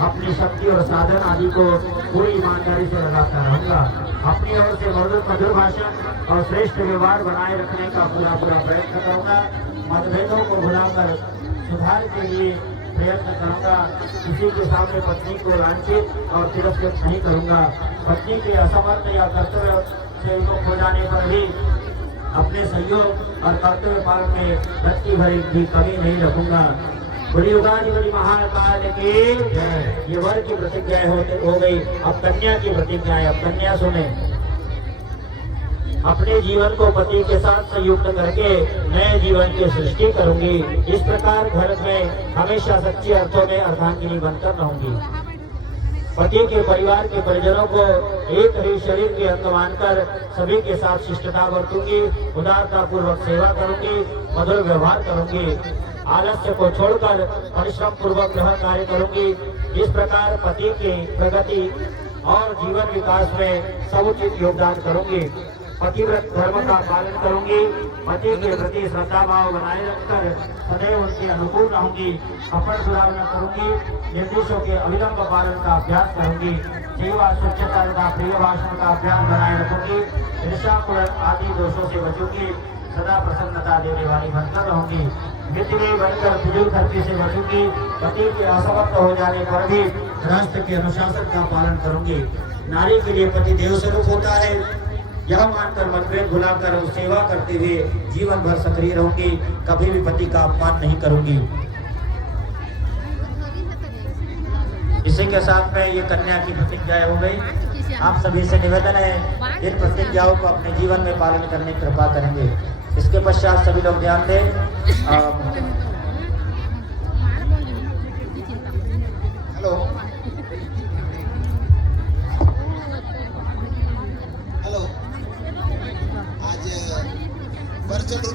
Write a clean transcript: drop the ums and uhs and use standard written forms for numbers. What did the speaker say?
अपनी शक्ति और साधन आदि को पूरी ईमानदारी से लगाता रहूंगा। अपनी ओर से मधुर भाषण और श्रेष्ठ व्यवहार बनाए रखने का पूरा प्रयत्न करूंगा। मतभेदों को भुलाकर सुधार के लिए प्रयत्न करूंगा। किसी के सामने पत्नी को लांछित और तिरस्कृत नहीं करूंगा। पत्नी के असमर्थ या कर्तव्य से विमुख हो जाने पर भी अपने सहयोग और कर्तव्य पालन में रत्ती भरी भी कमी नहीं रखूंगा। बड़ी उगादी बड़ी महाकाल की ये वर की प्रतिज्ञा हो गई। अब कन्या की प्रतिज्ञा है। अब कन्या सुने। अपने जीवन को पति के साथ संयुक्त करके नए जीवन की सृष्टि करूंगी। इस प्रकार घर में हमेशा सच्चे अर्थों में अर्धांगिनी बनकर रहूंगी। पति के परिवार के परिजनों को एक ही शरीर के अंग मानकर सभी के साथ शिष्टता बरतूंगी। उदारता पूर्वक सेवा करूंगी। मधुर व्यवहार करूंगी। आलस्य को छोड़कर परिश्रम पूर्वक गृह कार्य करूंगी। इस प्रकार पति की प्रगति और जीवन विकास में समुचित योगदान करूंगी। पतिव्रत धर्म का पालन करूंगी। पति के प्रति श्रद्धा भाव बनाए रखकर सदैव उनके अनुकूल रहूंगी। कपट सुधार न करूंगी। निर्देशों के अविलंब पालन का अभ्यास करूंगी। सेवा स्वच्छता तथा प्रिय भाषण का अभ्यास बनाए रखूंगी। ईर्ष्या आदि दोषों से बचूंगी। सदा प्रसन्नता देने वाली बनकर रहूंगी। मित्र बनकर फिजूल खर्ची से बचूंगी। पति के असमर्थ हो जाने पर भी राष्ट्र के अनुशासन का पालन करूंगी। नारी के लिए पति देव स्वरूप होता है। यह मानकर मतभेद भुलाकर सेवा करते हुए जीवन भर सक्रिय रहूंगी। कभी भी पति का अपमान नहीं करूंगी। इसी के साथ में ये कन्या की प्रतिज्ञा हो गई। आप सभी से निवेदन है इन प्रतिज्ञाओं को अपने जीवन में पालन करने की कृपा करेंगे। इसके पश्चात सभी लोग ध्यान दें। हेलो हेलो आज वर्चुअल रूप